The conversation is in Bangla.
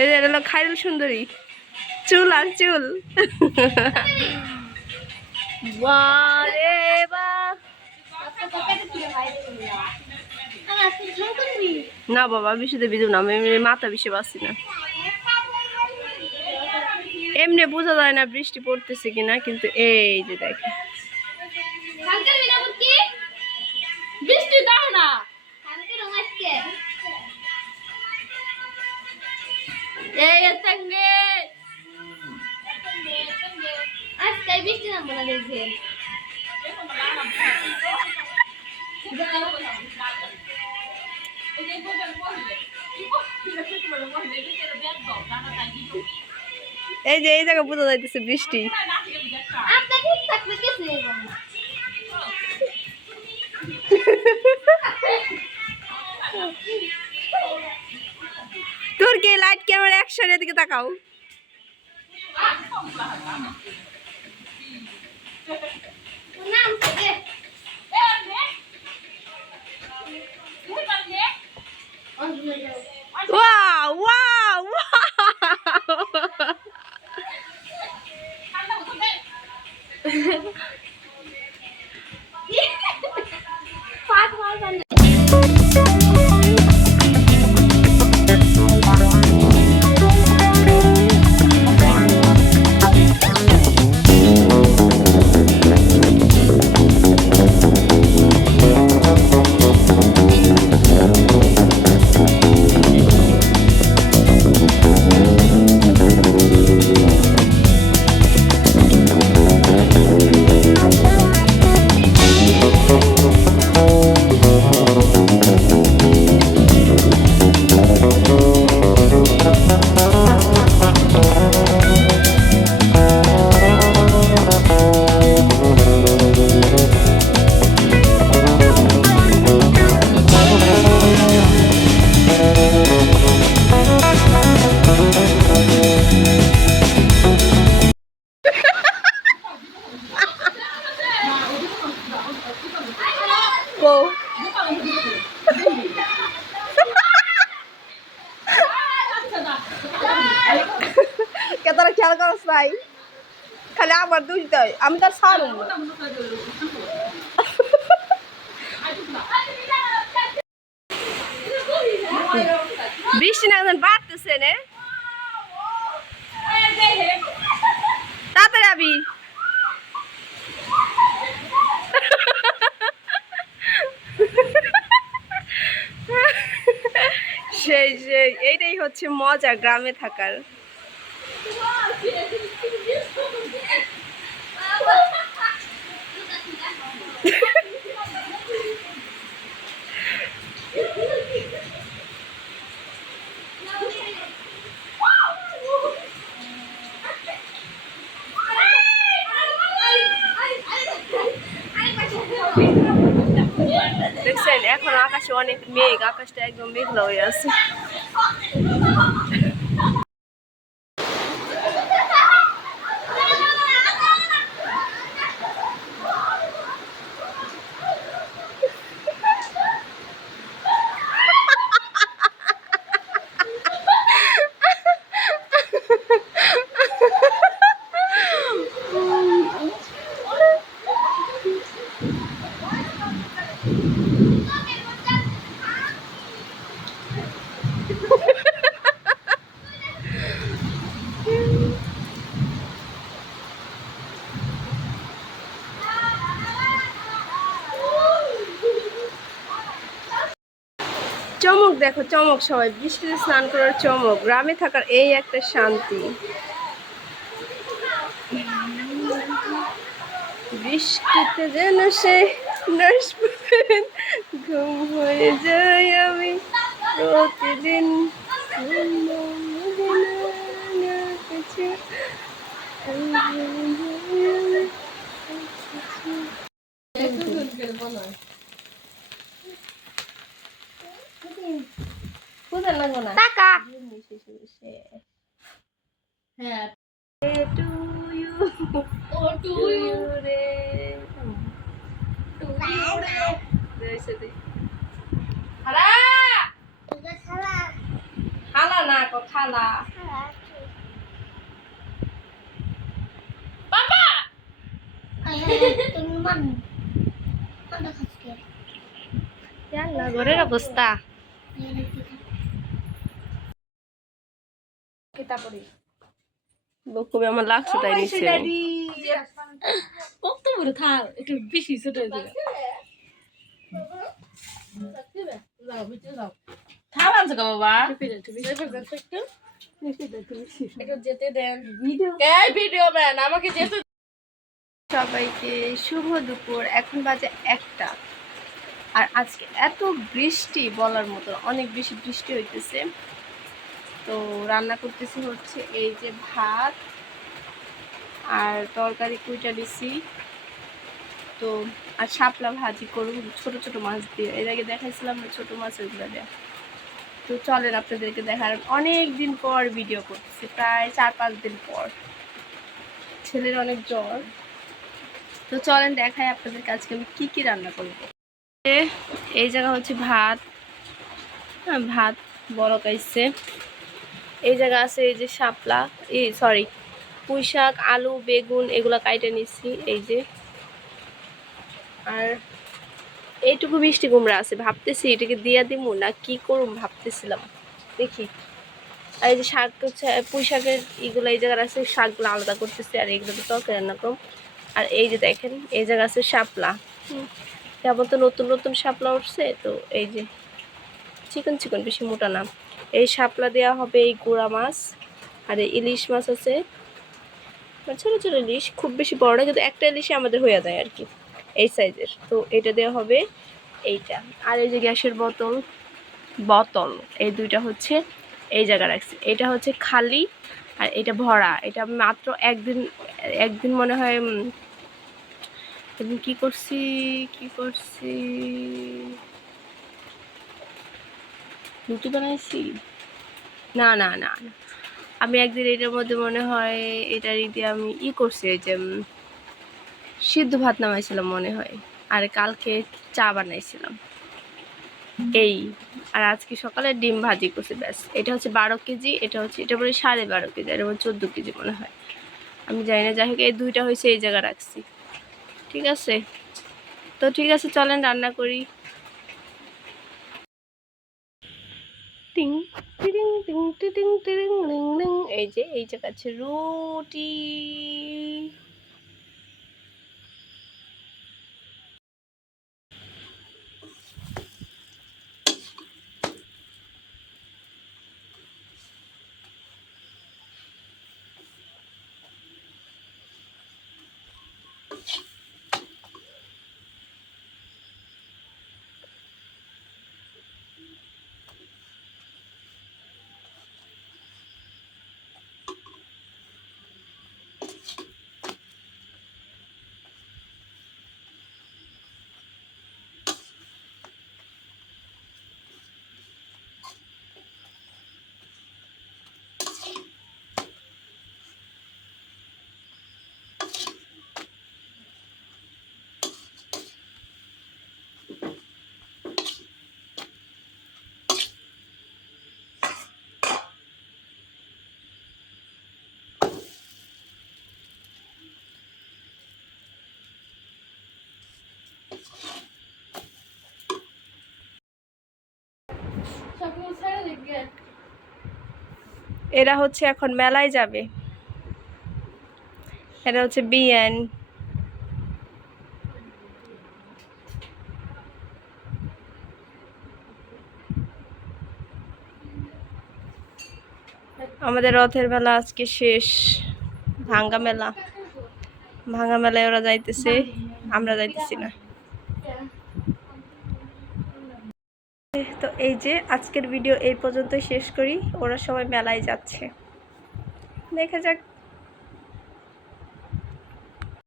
এটা হলো খায়রুল সুন্দরী, চুল আর চুল। বারে বা না বাবা, বিষুতে বিজু না, আমি মাথা বিষে পাচ্ছি না। এমনি বোঝা যায় না বৃষ্টি পড়তেছে কিনা, কিন্তু এই যে দেখে বৃষ্টি দাও না। এই সঙ্গে আজকে বৃষ্টি নামবো না দেখবেন। এই যে এই জায়গা বোঝা যাইতেছে বৃষ্টি। তোর কি লাইট ক্যামেরা অ্যাকশন, এদিকে তাকাও। ওয়াও ওয়াও তোরা খেয়াল করস ভাই, খালি আমার দুষ দেয়, আমি তার সারুম। বৃষ্টি না এখন বাড়তেছে নে, তাড়াতাড়ি আবি। সেই সেই এইটাই হচ্ছে মজা গ্রামে থাকার। দেখছেন এখন আকাশে অনেক মেঘ, আকাশটা একদম মেঘলা হয়ে আছে। চমক দেখো, চমক, সবাই বৃষ্টিতে স্নান করার চমক, গ্রামে থাকার এই একটা শান্তি। বৃষ্টিতে যেন সে ঘুম হয়ে যায় আমি প্রতিদিন। টাকা হ্যাঁ টু ইউ, ও টু ইউ রে টু ইউ রে রে। খালা খালা না কো খালা বাবা তুমি মান কোনটা খাচ্ছ ইয়াল্লা ঘরের অবস্থা কিতা পড়ি বকুবে আমার লাগছে তাই নিছে কত বড় থাল একটু বেশি ছোট হয়ে যাবে থাল আনছো গো বাবা একটু যেতে দেন এই ভিডিও ম্যান আমাকে যেতে সবাইকে শুভ দুপুর এখন বাজে 1টা আর আজকে এত বৃষ্টি বলার মতো অনেক বেশি বৃষ্টি হইতেছে তো রান্না করতেছি হচ্ছে এই যে ভাত আর তরকারি কুইটা দিছি তো আর শাপলা ভাজি করব ছোট ছোট মাছ দিয়ে এর আগে দেখাইছিলাম না ছোট মাছ ওইগুলো দিয়ে তো চলেন আপনাদেরকে দেখার অনেক দিন পর ভিডিও করতেছি প্রায় 4-5 দিন পর ছেলের অনেক জ্বর তো চলেন দেখাই আপনাদের কাছে আমি কি কি রান্না করব এই জায়গা হচ্ছে ভাত ভাত বড় কাইছে এই জায়গা আছে এই যে শাপলা সরি পুঁই শাক আলু বেগুন এগুলো কাইটে নিছি এই যে আর এইটুকু মিষ্টি কুমড়া আছে ভাবতেছি এটাকে দিয়া দিমু না কি করুম ভাবতেছিলাম দেখি আর এই যে শাক পুঁই শাকের এগুলো এই জায়গার আছে শাকগুলো আলাদা করতেছি আর এগুলো তো তরকারি রান্না করুম আর এই যে দেখেন এই জায়গা আছে শাপলা কেবল তো নতুন নতুন শাপলা উঠছে তো এই যে চিকন চিকন বেশি মোটা না এই শাপলা দেওয়া হবে এই গুঁড়া মাছ আর এই ইলিশ মাছ আছে ছোটো ছোটো ইলিশ খুব বেশি বড় না কিন্তু একটা ইলিশে আমাদের হয়ে যায় আর কি এই সাইজের তো এটা দেওয়া হবে এইটা আর এই যে গ্যাসের বোতল এই দুইটা হচ্ছে এই জায়গা রাখছি এটা হচ্ছে খালি আর এটা ভরা এটা মাত্র একদিন মনে হয় কি করছি রুটি বানাইছি না না না না আমি একদিন এটার মধ্যে মনে হয় এটার দিয়ে আমি করছি এই যে সিদ্ধ ভাত নামাইছিলাম মনে হয় আর কালকে চা বানাইছিলাম এই আর আজকে সকালে ডিম ভাজি করছি ব্যাস এটা হচ্ছে 12 কেজি এটা বলে 12.5 কেজি আর 14 কেজি মনে হয় আমি জানি না যাই হোক এই দুইটা হয়েছে এই জায়গা রাখছি ঠিক আছে তো ঠিক আছে চলেন রান্না করি টিং টিং টিং টিং টিং লিং লিং এই যে এই জায়গা আছে রুটি এরা হচ্ছে এখন মেলায় যাবে এটা হচ্ছে বিয়ান আমাদের রথের মেলা আজকে শেষ ভাঙ্গা মেলায় ওরা যাইতেছে আমরা যাইতেছি না তো এই যে আজকের ভিডিও এই পর্যন্ত শেষ করি ওরা সবাই মেলায় যাচ্ছে দেখা যাক